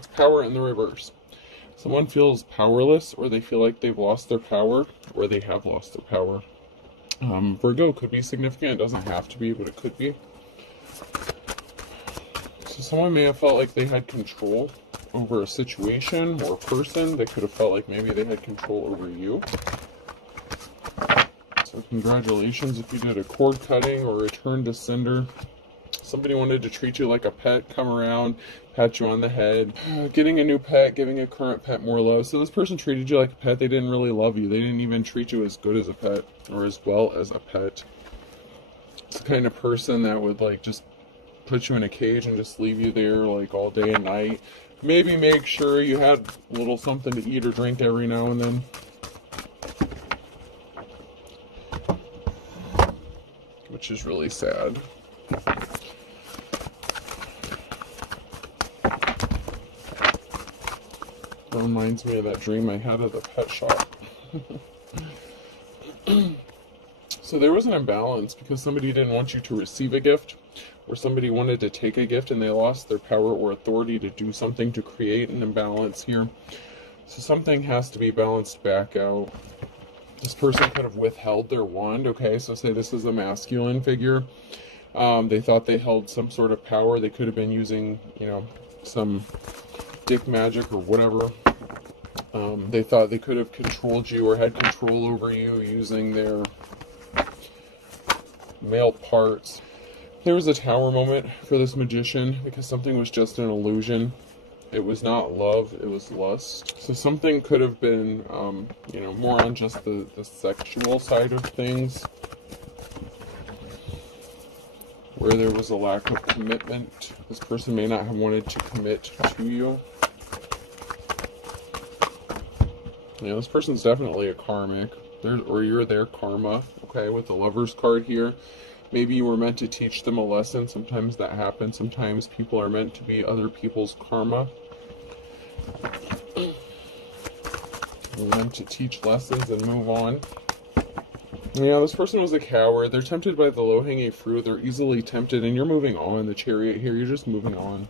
It's power in the reverse. Someone feels powerless, or they feel like they've lost their power, or they have lost their power. Virgo could be significant. It doesn't have to be, but it could be. So someone may have felt like they had control over a situation or a person. They could have felt like maybe they had control over you. So congratulations if you did a cord cutting or return to sender. Somebody wanted to treat you like a pet, come around, pat you on the head, getting a new pet, giving a current pet more love. So this person treated you like a pet. They didn't really love you. They didn't even treat you as good as a pet or as well as a pet. It's the kind of person that would like just put you in a cage and just leave you there like all day and night. Maybe make sure you had a little something to eat or drink every now and then. Which is really sad. That reminds me of that dream I had at the pet shop. So there was an imbalance because somebody didn't want you to receive a gift, or somebody wanted to take a gift and they lost their power or authority to do something to create an imbalance here. So something has to be balanced back out. This person could have withheld their wand, okay? So say this is a masculine figure. They thought they held some sort of power. They could have been using, some dick magic or whatever. They thought they could have controlled you or had control over you using their male parts. There was a tower moment for this magician because something was just an illusion. It was not love, it was lust. So something could have been, more on just the sexual side of things, where there was a lack of commitment. This person may not have wanted to commit to you. Yeah, this person's definitely a karmic, or you're their karma, okay, with the Lover's card here. Maybe you were meant to teach them a lesson. Sometimes that happens. Sometimes people are meant to be other people's karma. We're meant to teach lessons and move on. Yeah, this person was a coward. They're tempted by the low-hanging fruit. They're easily tempted, and you're moving on. The Chariot here, you're just moving on.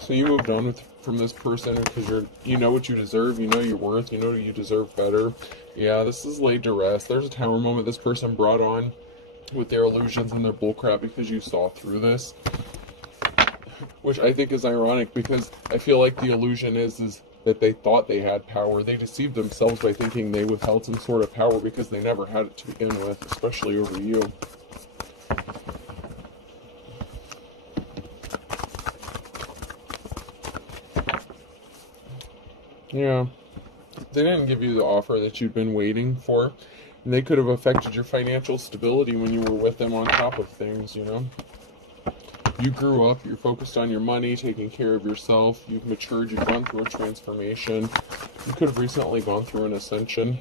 So you moved on from this person because you know what you deserve. You know your worth. You know you deserve better. Yeah, this is laid to rest. There's a tower moment this person brought on with their illusions and their bullcrap because you saw through this. Which I think is ironic because I feel like the illusion is that they thought they had power. They deceived themselves by thinking they withheld some sort of power because they never had it to begin with, especially over you. Yeah, they didn't give you the offer that you'd been waiting for. And they could have affected your financial stability when you were with them on top of things, You grew up, you're focused on your money, taking care of yourself, you've matured, you've gone through a transformation. You could have recently gone through an ascension.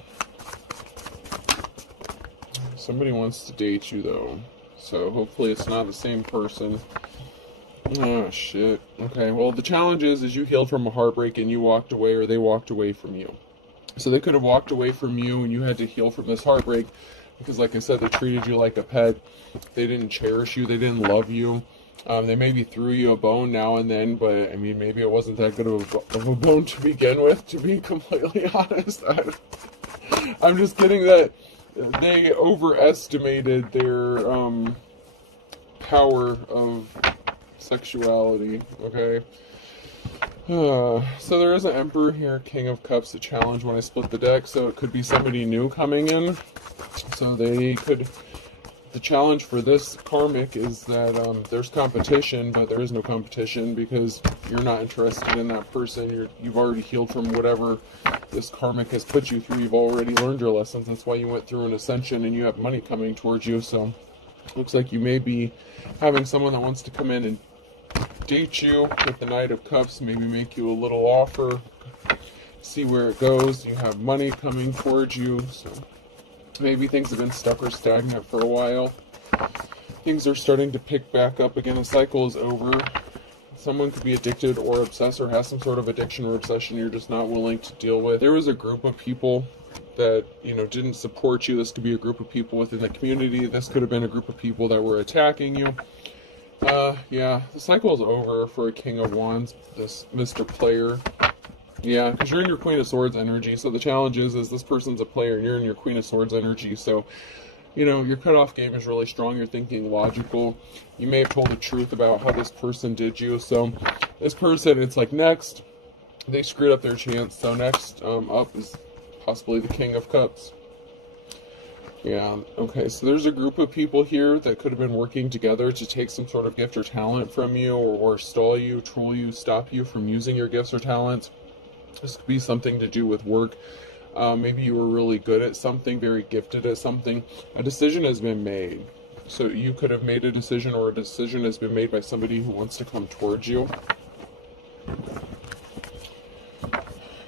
Somebody wants to date you though, so hopefully it's not the same person. Oh shit. Okay, well the challenge is you healed from a heartbreak and you walked away, or they walked away from you. So they could have walked away from you and you had to heal from this heartbreak because, like I said, they treated you like a pet. They didn't cherish you. They didn't love you. They maybe threw you a bone now and then, but I mean, maybe it wasn't that good of a bone to begin with, to be completely honest. I'm just getting that they overestimated their power of sexuality, okay? So there is an Emperor here, King of Cups, a challenge when I split the deck, so it could be somebody new coming in. So they could... The challenge for this karmic is that there's competition, but there is no competition because you're not interested in that person. You've already healed from whatever this karmic has put you through. You've already learned your lessons. That's why you went through an ascension and you have money coming towards you. So looks like you may be having someone that wants to come in and date you with the Knight of Cups, maybe make you a little offer, see where it goes. You have money coming towards you, so maybe things have been stuck or stagnant for a while. Things are starting to pick back up again. The cycle is over. Someone could be addicted or obsessed or has some sort of addiction or obsession you're just not willing to deal with. There was a group of people that, didn't support you. This could be a group of people within the community. This could have been a group of people that were attacking you. Yeah, the cycle is over for a King of Wands, this Mr. Player. Yeah, because you're in your Queen of Swords energy, so the challenge is this person's a player and you're in your Queen of Swords energy, so, you know, your cutoff game is really strong, you're thinking logical, you may have told the truth about how this person did you, so this person, it's like next, they screwed up their chance, so next up is possibly the King of Cups. Yeah, okay, so there's a group of people here that could have been working together to take some sort of gift or talent from you, or stall you, troll you, stop you from using your gifts or talents. This could be something to do with work. Maybe you were really good at something, very gifted at something. A decision has been made. So you could have made a decision, or a decision has been made by somebody who wants to come towards you.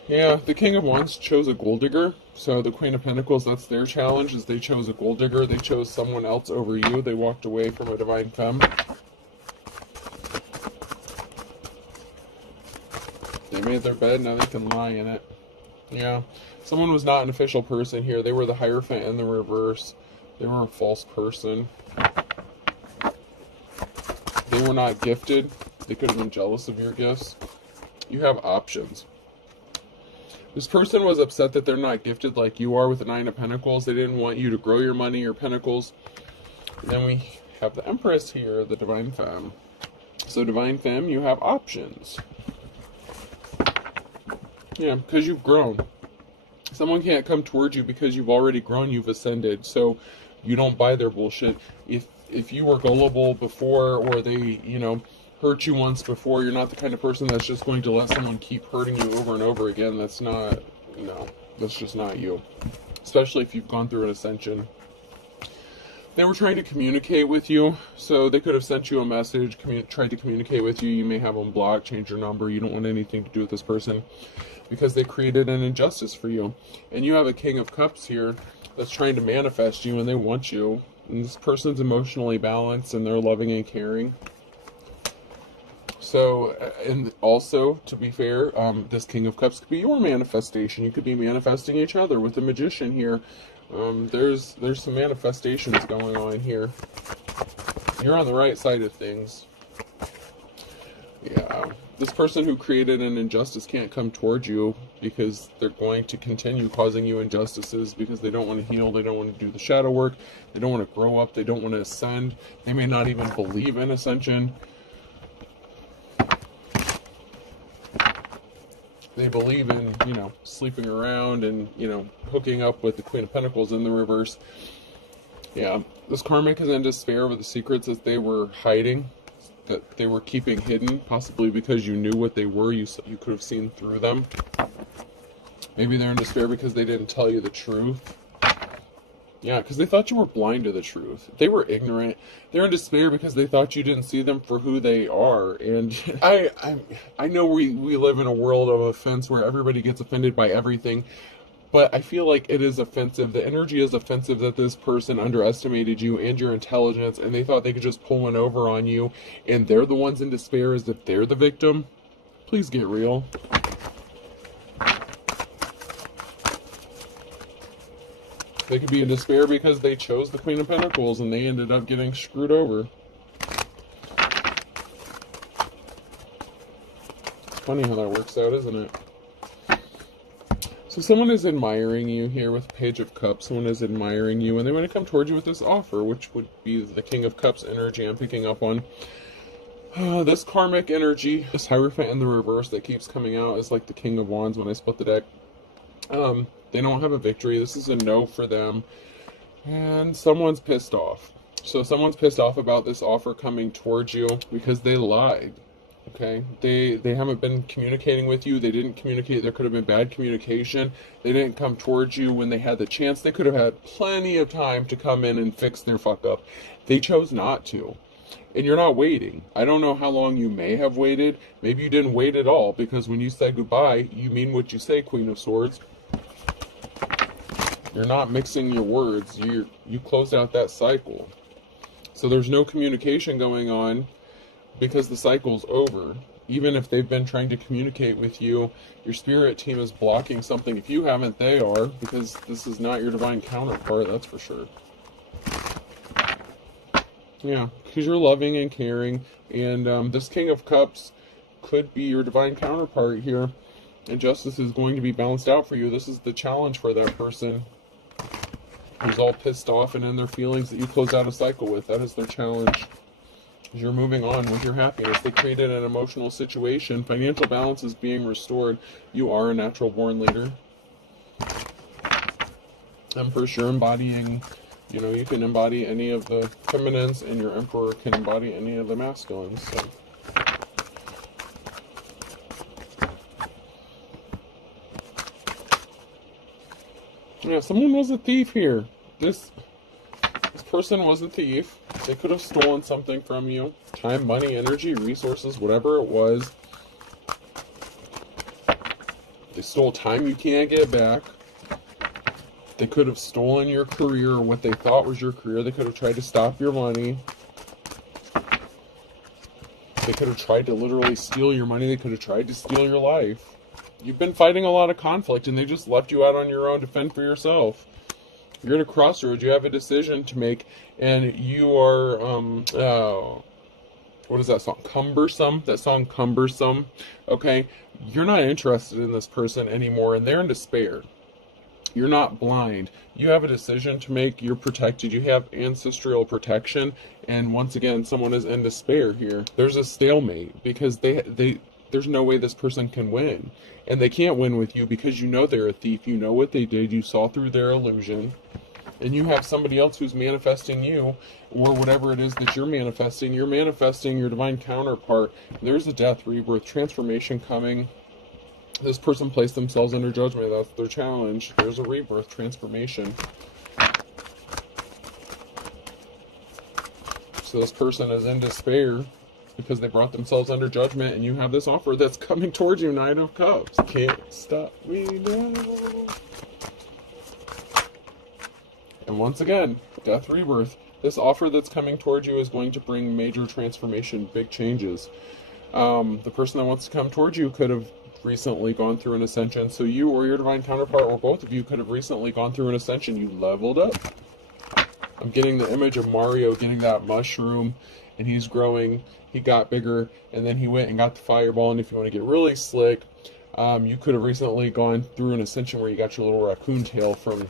Yeah, the King of Wands chose a gold digger. So the Queen of Pentacles, that's their challenge, is they chose a gold digger. They chose someone else over you. They walked away from a divine femme. They made their bed, now they can lie in it. Yeah, someone was not an official person here. They were the Hierophant in the reverse. They were a false person. They were not gifted. They could have been jealous of your gifts. You have options. This person was upset that they're not gifted like you are with the Nine of Pentacles. They didn't want you to grow your money, your pentacles. And then we have the Empress here, the Divine Femme. So Divine Femme, you have options. Yeah, because you've grown. Someone can't come towards you because you've already grown, you've ascended. So you don't buy their bullshit. If you were gullible before, or they, you know, hurt you once before, you're not the kind of person that's just going to let someone keep hurting you over and over again. That's not, no, that's just not you. Especially if you've gone through an ascension. They were trying to communicate with you, so they could have sent you a message, tried to communicate with you. You may have them blocked, change your number. You don't want anything to do with this person because they created an injustice for you. And you have a King of Cups here that's trying to manifest you, and they want you. And this person's emotionally balanced, and they're loving and caring. So, and also, to be fair, this King of Cups could be your manifestation. You could be manifesting each other with the Magician here. There's some manifestations going on here. You're on the right side of things. Yeah, this person who created an injustice can't come towards you because they're going to continue causing you injustices because they don't want to heal, they don't want to do the shadow work, they don't want to grow up, they don't want to ascend, they may not even believe in ascension. They believe in, you know, sleeping around and, you know, hooking up with the Queen of Pentacles in the reverse. Yeah, this karmic is in despair over the secrets that they were hiding, that they were keeping hidden, possibly because you knew what they were, you could have seen through them. Maybe they're in despair because they didn't tell you the truth. Yeah, because they thought you were blind to the truth. They were ignorant. They're in despair because they thought you didn't see them for who they are. And I know we live in a world of offense where everybody gets offended by everything, but I feel like it is offensive. The energy is offensive that this person underestimated you and your intelligence, and they thought they could just pull one over on you, and they're the ones in despair as if they're the victim. Please get real. They could be in despair because they chose the Queen of Pentacles and they ended up getting screwed over. It's funny how that works out, isn't it? So someone is admiring you here with Page of Cups. Someone is admiring you and they want to come towards you with this offer, which would be the King of Cups energy I'm picking up on. This karmic energy, this Hierophant in the reverse that keeps coming out is like the King of Wands when I split the deck. They don't have a victory. This is a no for them. And someone's pissed off. So someone's pissed off about this offer coming towards you because they lied. Okay? They haven't been communicating with you. They didn't communicate. There could have been bad communication. They didn't come towards you when they had the chance. They could have had plenty of time to come in and fix their fuck up. They chose not to. And you're not waiting. I don't know how long you may have waited. Maybe you didn't wait at all because when you say goodbye, you mean what you say, Queen of Swords. You're not mixing your words. You closed out that cycle. So there's no communication going on because the cycle's over. Even if they've been trying to communicate with you, your spirit team is blocking something. If you haven't, they are, because this is not your divine counterpart, that's for sure. Yeah, because you're loving and caring. And this King of Cups could be your divine counterpart here, and justice is going to be balanced out for you. This is the challenge for that person who's all pissed off and in their feelings that you close out a cycle with. That is their challenge. You're moving on with your happiness. They created an emotional situation. Financial balance is being restored. You are a natural born leader. Empress, you're embodying, you can embody any of the feminines, and your Emperor can embody any of the masculines. So. Yeah, someone was a thief here. This person was a thief. They could have stolen something from you. Time, money, energy, resources, whatever it was. They stole time you can't get back. They could have stolen your career, or what they thought was your career. They could have tried to stop your money. They could have tried to literally steal your money. They could have tried to steal your life. You've been fighting a lot of conflict, and they just left you out on your own to fend for yourself. You're at a crossroads. You have a decision to make, and you are, what is that song? Cumbersome? That song, Cumbersome. Okay? You're not interested in this person anymore, and they're in despair. You're not blind. You have a decision to make. You're protected. You have ancestral protection, and once again, someone is in despair here. There's a stalemate, because there's no way this person can win. And they can't win with you because you know they're a thief. You know what they did. You saw through their illusion. And you have somebody else who's manifesting you, or whatever it is that you're manifesting. You're manifesting your divine counterpart. There's a death, rebirth, transformation coming. This person placed themselves under judgment. That's their challenge. There's a rebirth, transformation. So this person is in despair because they brought themselves under judgment, and you have this offer that's coming towards you, Knight of Cups. Can't stop me now. And once again, death, rebirth. This offer that's coming towards you is going to bring major transformation, big changes. The person that wants to come towards you could have recently gone through an ascension. So you or your divine counterpart, or both of you, could have recently gone through an ascension. You leveled up. I'm getting the image of Mario getting that mushroom, and he's growing. He got bigger, and then he went and got the fireball. And if you want to get really slick, you could have recently gone through an ascension where you got your little raccoon tail from,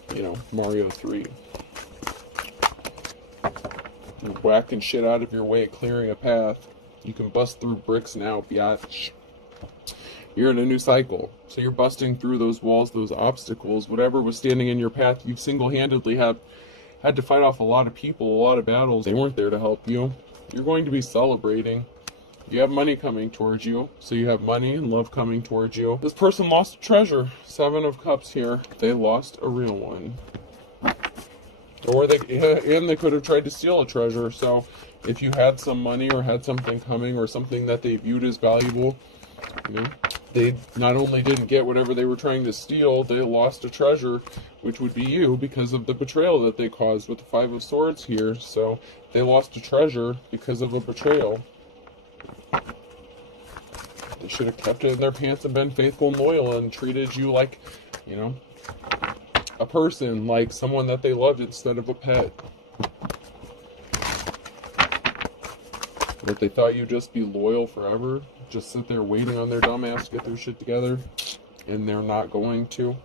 Mario 3. You're whacking shit out of your way, clearing a path. You can bust through bricks now, biatch. You're in a new cycle. So you're busting through those walls, those obstacles, whatever was standing in your path. You've single-handedly had to fight off a lot of people, a lot of battles. They weren't there to help you. You're going to be celebrating. You have money coming towards you. So you have money and love coming towards you. This person lost a treasure. 7 of Cups here. They lost a real one. Or they could have tried to steal a treasure. So if you had some money or had something coming or something that they viewed as valuable, they not only didn't get whatever they were trying to steal, they lost a treasure, which would be you, because of the betrayal that they caused with the 5 of Swords here. So they lost a treasure because of a betrayal. They should have kept it in their pants and been faithful and loyal and treated you like, a person, like someone that they loved instead of a pet. But they thought you'd just be loyal forever, just sit there waiting on their dumb ass to get their shit together, and they're not going to.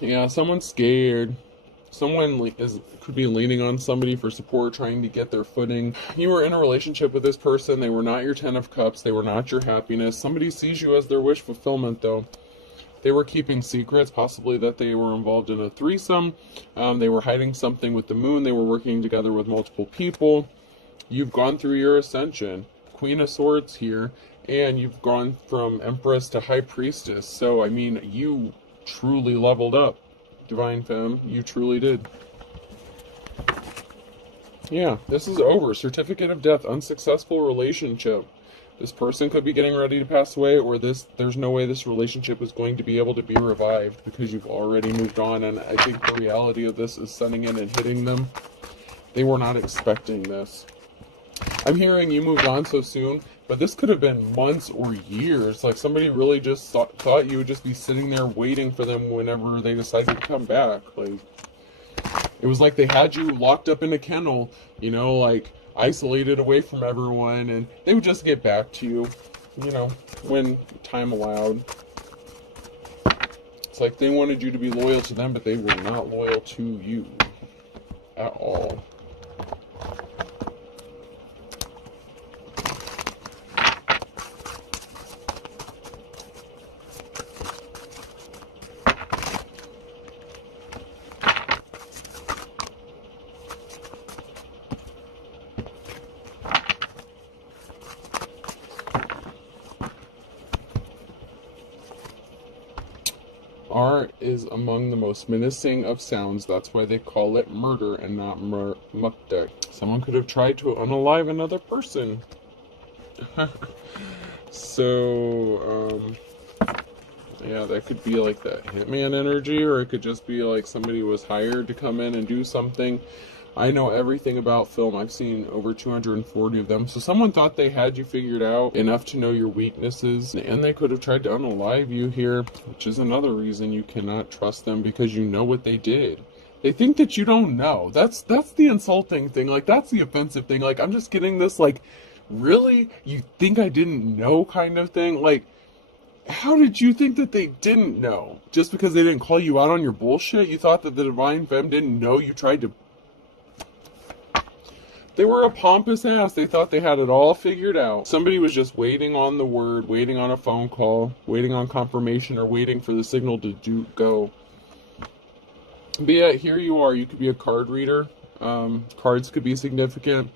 Yeah, someone's scared. Someone could be leaning on somebody for support, trying to get their footing. You were in a relationship with this person. They were not your 10 of Cups. They were not your happiness. Somebody sees you as their wish fulfillment, though. They were keeping secrets, possibly that they were involved in a threesome. They were hiding something with the moon. They were working together with multiple people. You've gone through your ascension. Queen of Swords here. And you've gone from Empress to High Priestess. So, you truly leveled up, Divine Femme. You truly did. Yeah, this is over. Certificate of death. Unsuccessful relationship. This person could be getting ready to pass away, or there's no way this relationship is going to be able to be revived because you've already moved on. And I think the reality of this is setting in and hitting them. They were not expecting this. I'm hearing you moved on so soon, but this could have been months or years. Like somebody really just thought you would just be sitting there waiting for them whenever they decided to come back. Like, it was like they had you locked up in a kennel, like isolated away from everyone, and they would just get back to you, you know, when time allowed. It's like they wanted you to be loyal to them, but they were not loyal to you at all. R is among the most menacing of sounds. That's why they call it murder and not mukdek. Someone could have tried to unalive another person. So, yeah, that could be like that hitman energy, or it could just be like somebody was hired to come in and do something. I know everything about film. I've seen over 240 of them. So someone thought they had you figured out enough to know your weaknesses, and they could have tried to unalive you here, which is another reason you cannot trust them, because you know what they did. They think that you don't know. That's the insulting thing. Like, that's the offensive thing. Like, I'm just getting this, like, really? You think I didn't know kind of thing? Like, how did you think that they didn't know? Just because they didn't call you out on your bullshit? You thought that the Divine Femme didn't know you tried to... They were a pompous ass. They thought they had it all figured out. Somebody was just waiting on the word, waiting on a phone call, waiting on confirmation, or waiting for the signal to go. But yeah, here you are. You could be a card reader. Cards could be significant.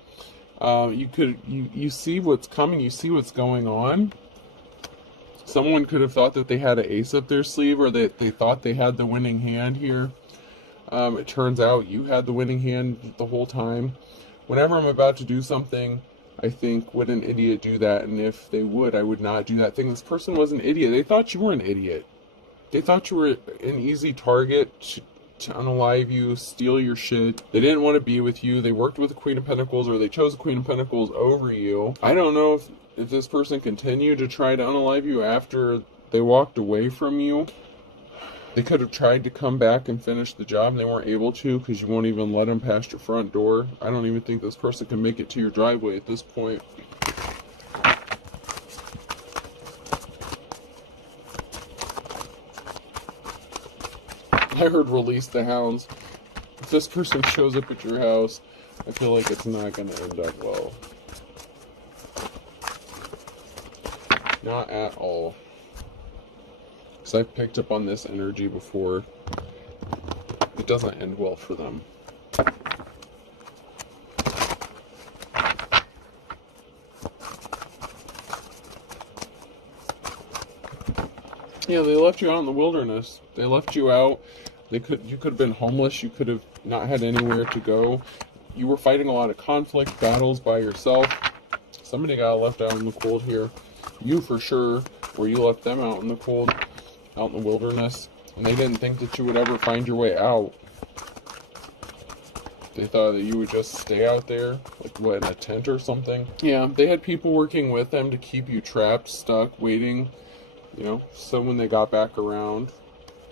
You see what's coming. You see what's going on. Someone could have thought that they had an ace up their sleeve, or that they thought they had the winning hand here. It turns out you had the winning hand the whole time. Whenever I'm about to do something, I think, would an idiot do that? And if they would, I would not do that thing. This person was an idiot. They thought you were an idiot. They thought you were an easy target to unalive you, steal your shit. They didn't want to be with you. They worked with the Queen of Pentacles, or they chose the Queen of Pentacles over you. I don't know if this person continued to try to unalive you after they walked away from you. They could have tried to come back and finish the job, and they weren't able to because you won't even let them past your front door. I don't even think this person can make it to your driveway at this point. I heard release the hounds. If this person shows up at your house, I feel like it's not going to end up well. Not at all. Because I've picked up on this energy before. It doesn't end well for them. Yeah, they left you out in the wilderness. They left you out. You could have been homeless. You could have not had anywhere to go. You were fighting a lot of conflict, battles by yourself. Somebody got left out in the cold here. You for sure, or you left them out in the cold, out in the wilderness, and they didn't think that you would ever find your way out. They thought that you would just stay out there, like what, in a tent or something? Yeah, they had people working with them to keep you trapped, stuck, waiting, you know, so when they got back around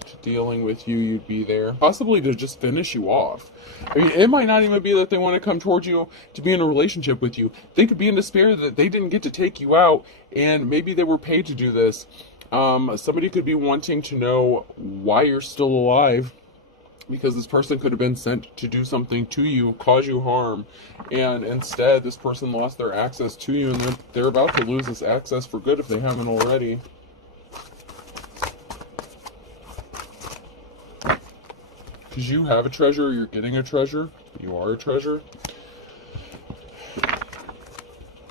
to dealing with you, you'd be there. Possibly to just finish you off. I mean, it might not even be that they want to come towards you to be in a relationship with you. They could be in despair that they didn't get to take you out, and maybe they were paid to do this. Somebody could be wanting to know why you're still alive, because this person could have been sent to do something to you, cause you harm, and instead this person lost their access to you, and they're about to lose this access for good if they haven't already. Because you have a treasure, you're getting a treasure, you are a treasure.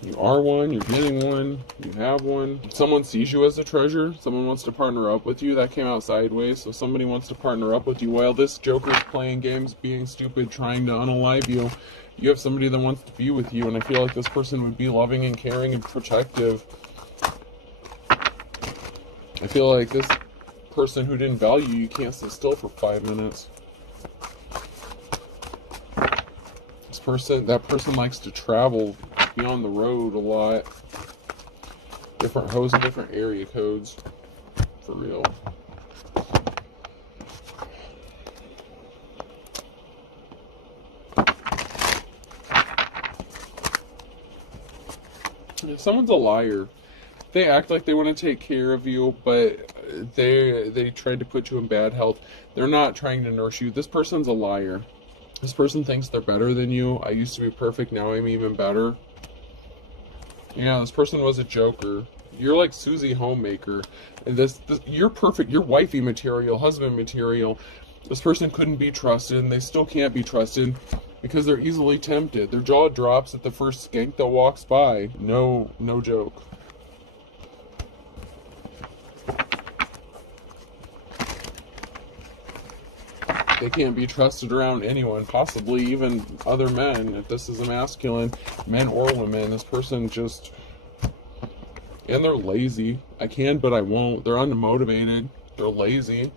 You are one, you're getting one, you have one. Someone sees you as a treasure, someone wants to partner up with you. That came out sideways, so somebody wants to partner up with you. While this Joker's playing games, being stupid, trying to unalive you, you have somebody that wants to be with you, and I feel like this person would be loving and caring and protective. I feel like this person who didn't value you can't sit still for 5 minutes. That person likes to travel, be on the road a lot. Different hosts and different area codes. For real. someone's a liar. They act like they want to take care of you, but they tried to put you in bad health. They're not trying to nurse you. This person's a liar. This person thinks they're better than you. I used to be perfect, now I'm even better. Yeah, this person was a joker. You're like Susie Homemaker. And this you're perfect. You're wifey material, husband material. This person couldn't be trusted, and they still can't be trusted because they're easily tempted. Their jaw drops at the first skank that walks by. No joke. They can't be trusted around anyone, possibly even other men. If this is a masculine, men or women, this person just... And they're lazy. I can, but I won't. They're unmotivated. They're lazy.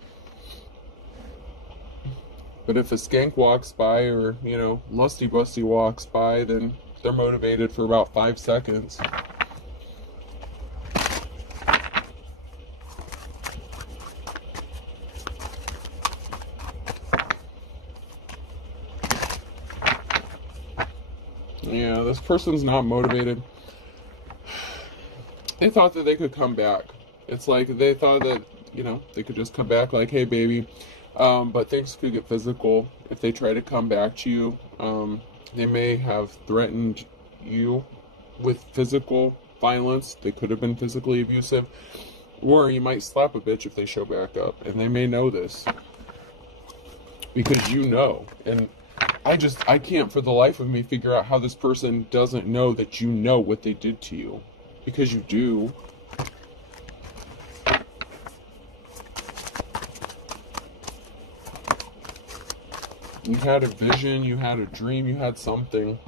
But if a skank walks by, or, you know, lusty busty walks by, then they're motivated for about 5 seconds. Yeah, this person's not motivated. They thought that they could come back. It's like they thought that, you know, they could just come back like, hey, baby. But things could get physical if they try to come back to you. They may have threatened you with physical violence. They could have been physically abusive. Or you might slap a bitch if they show back up. And they may know this. Because you know. And I can't for the life of me figure out how this person doesn't know that you know what they did to you. Because you do. You had a vision, you had a dream, you had something.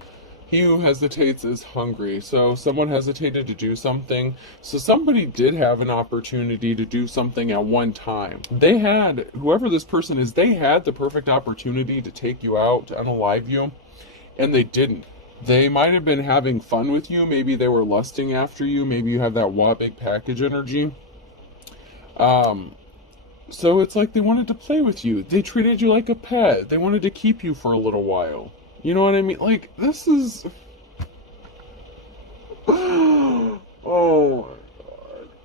He who hesitates is hungry. So someone hesitated to do something. So somebody did have an opportunity to do something at one time. They had, whoever this person is, they had the perfect opportunity to take you out, to unalive you, and they didn't. They might have been having fun with you. Maybe they were lusting after you. Maybe you have that big package energy. So it's like they wanted to play with you. They treated you like a pet. They wanted to keep you for a little while. You know what I mean? Like, this is... Oh my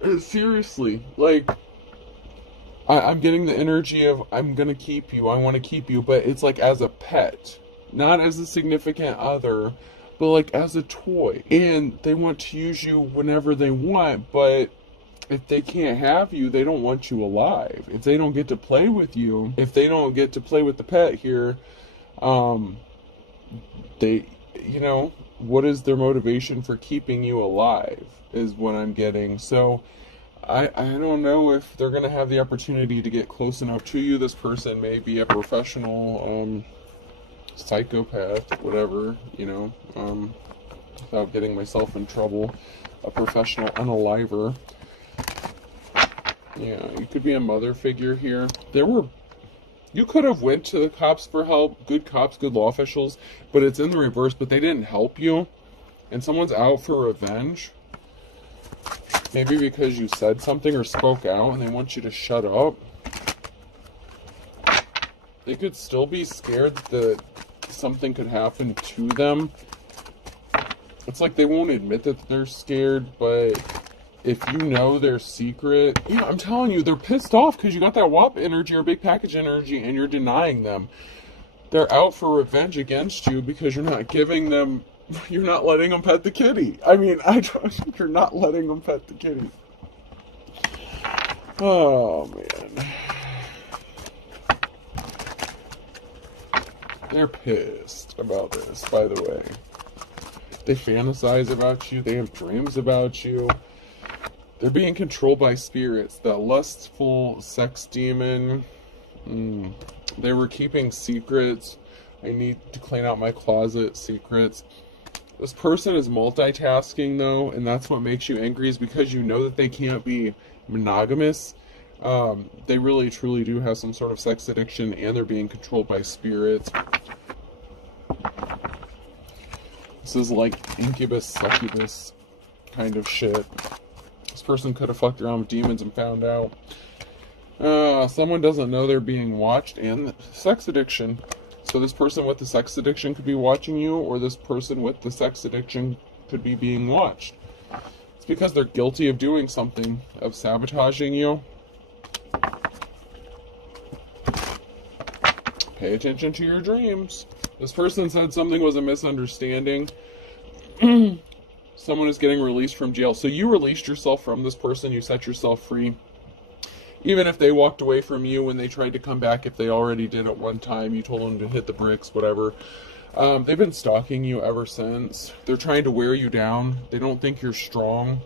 God. Seriously. Like, I'm getting the energy of, I'm going to keep you. I want to keep you. But it's like as a pet. Not as a significant other, but like as a toy. And they want to use you whenever they want, but if they can't have you, they don't want you alive. If they don't get to play with you, if they don't get to play with the pet here, they, you know, what is their motivation for keeping you alive is what I'm getting. So I don't know if they're going to have the opportunity to get close enough to you. This person may be a professional, psychopath, whatever, you know, without getting myself in trouble, a professional unaliver. Yeah, you could be a mother figure here. You could have went to the cops for help, good cops, good law officials, but it's in the reverse, but they didn't help you, and someone's out for revenge. Maybe because you said something or spoke out and they want you to shut up. They could still be scared that something could happen to them. It's like they won't admit that they're scared, but if you know their secret, you know, I'm telling you, they're pissed off because you got that WAP energy or big package energy and you're denying them. They're out for revenge against you because you're not giving them, you're not letting them pet the kitty. I mean, you're not letting them pet the kitty. Oh, man. They're pissed about this, by the way. They fantasize about you. They have dreams about you. They're being controlled by spirits. That lustful sex demon. They were keeping secrets. I need to clean out my closet secrets. This person is multitasking, though, and that's what makes you angry, is because you know that they can't be monogamous. They really, truly do have some sort of sex addiction, and they're being controlled by spirits. This is like incubus, succubus kind of shit. This person could have fucked around with demons and found out. Someone doesn't know they're being watched, and sex addiction. So this person with the sex addiction could be watching you, or this person with the sex addiction could be being watched. It's because they're guilty of doing something, of sabotaging you. Pay attention to your dreams. This person said something was a misunderstanding. Someone is getting released from jail. So you released yourself from this person. You set yourself free. Even if they walked away from you when they tried to come back, if they already did at one time, you told them to hit the bricks, whatever. They've been stalking you ever since. They're trying to wear you down. They don't think you're strong.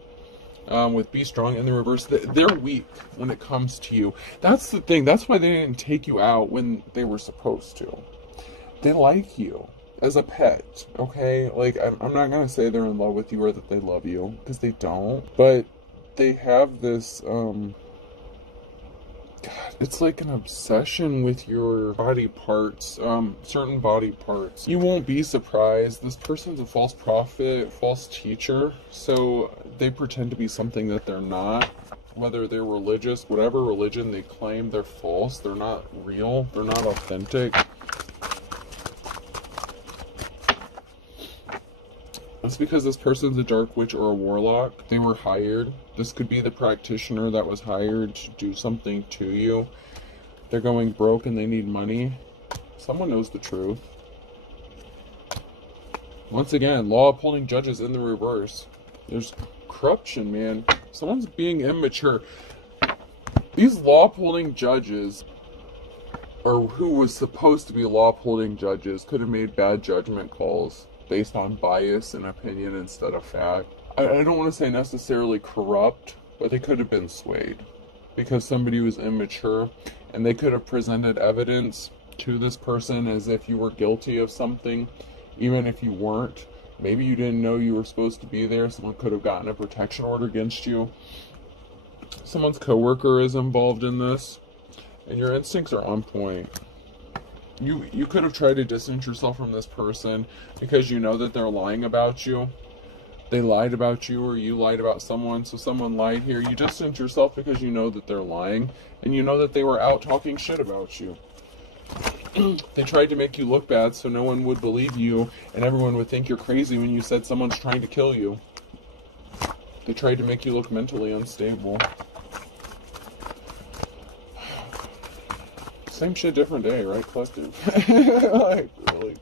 With Be Strong in the reverse, they're weak when it comes to you. That's the thing. That's why they didn't take you out when they were supposed to. They like you as a pet, okay? Like, I'm not going to say they're in love with you or that they love you, because they don't. But they have this, God, it's like an obsession with your body parts, certain body parts. You won't be surprised. This person's a false prophet, false teacher, so they pretend to be something that they're not. Whether they're religious, whatever religion they claim, they're false. They're not real. They're not authentic. That's because this person's a dark witch or a warlock. They were hired. This could be the practitioner that was hired to do something to you. They're going broke and they need money. Someone knows the truth. Once again, law upholding judges in the reverse. There's corruption, man. Someone's being immature. These law upholding judges, or who was supposed to be law upholding judges, could have made bad judgment calls based on bias and opinion instead of fact. I don't want to say necessarily corrupt, but they could have been swayed because somebody was immature, and they could have presented evidence to this person as if you were guilty of something, even if you weren't. Maybe you didn't know you were supposed to be there. Someone could have gotten a protection order against you. Someone's coworker is involved in this, and your instincts are on point. You could have tried to distance yourself from this person because you know that they're lying about you. They lied about you, or you lied about someone, so someone lied here. You distance yourself because you know that they're lying, and you know that they were out talking shit about you. They tried to make you look bad so no one would believe you, and everyone would think you're crazy when you said someone's trying to kill you. They tried to make you look mentally unstable. Same shit, different day, right, collective? Like, really.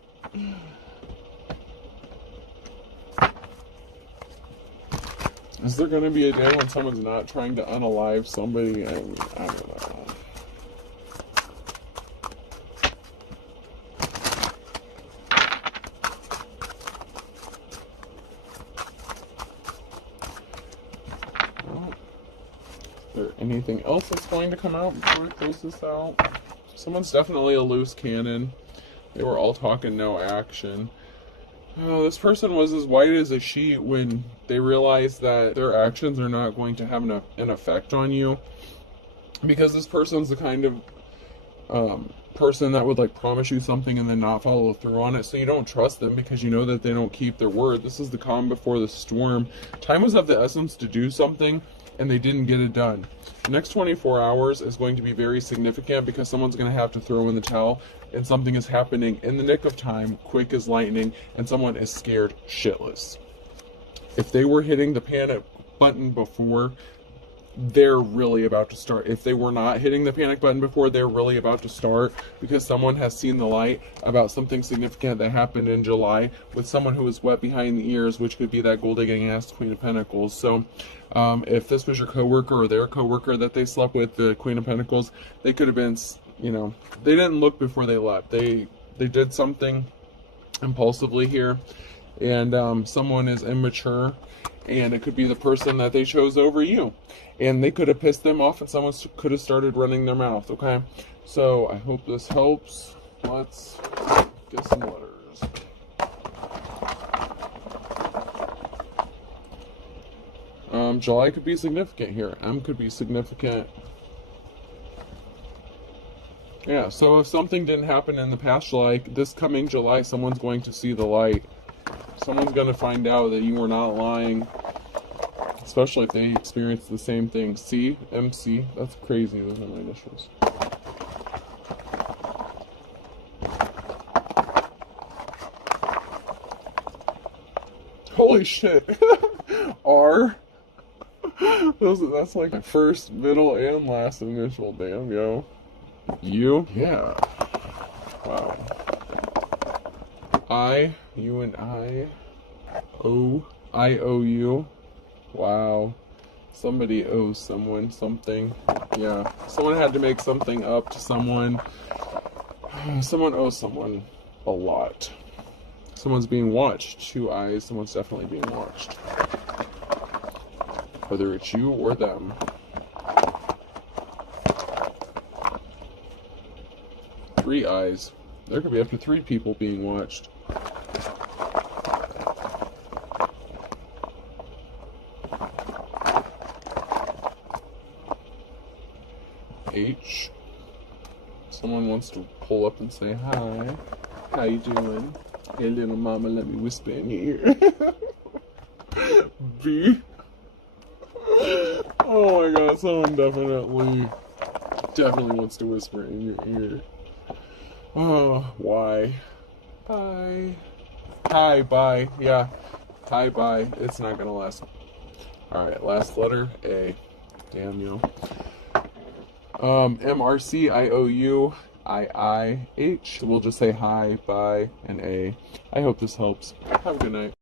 Is there going to be a day when someone's not trying to unalive somebody? I don't know. Is there anything else that's going to come out before we close this out? Someone's definitely a loose cannon. They were all talking, no action. Oh, this person was as white as a sheet when they realized that their actions are not going to have an effect on you. Because this person's the kind of person that would like promise you something and then not follow through on it. So you don't trust them because you know that they don't keep their word. This is the calm before the storm. Time was of the essence to do something, and they didn't get it done. The next 24 hours is going to be very significant because someone's going to have to throw in the towel, and something is happening in the nick of time, quick as lightning, and someone is scared shitless. If they were hitting the panic button before, they're really about to start. If they were not hitting the panic button before, they're really about to start because someone has seen the light about something significant that happened in July with someone who was wet behind the ears, which could be that gold-digging ass Queen of Pentacles. So if this was your coworker or their coworker that they slept with, the Queen of Pentacles, they could have been, you know, they didn't look before they left. They did something impulsively here, and someone is immature, and it could be the person that they chose over you. And they could have pissed them off, and someone could have started running their mouth, okay? So, I hope this helps. Let's get some letters. July could be significant here. M could be significant. Yeah, so if something didn't happen in the past July, this coming July, someone's going to see the light. Someone's going to find out that you were not lying. Especially if they experience the same thing. C, MC, that's crazy. Those are my initials. Holy shit. R. That's like my first, middle, and last initial. Damn, yo. U? Yeah. Wow. I, you and I. O, I owe you. Wow. Somebody owes someone something. Yeah. Someone had to make something up to someone. Someone owes someone a lot. Someone's being watched. 2 eyes. Someone's definitely being watched. Whether it's you or them. Three eyes. There could be up to 3 people being watched. H. Someone wants to pull up and say hi. How you doing? Hey little mama, let me whisper in your ear. B. Oh my god, someone definitely wants to whisper in your ear. Oh, why? Bye. Hi, bye. Yeah. Hi, bye. It's not gonna last. Alright, last letter, A. Damn, yo. MRC, IOU, IIH. We'll just say hi, bye, and A. I hope this helps. Have a good night.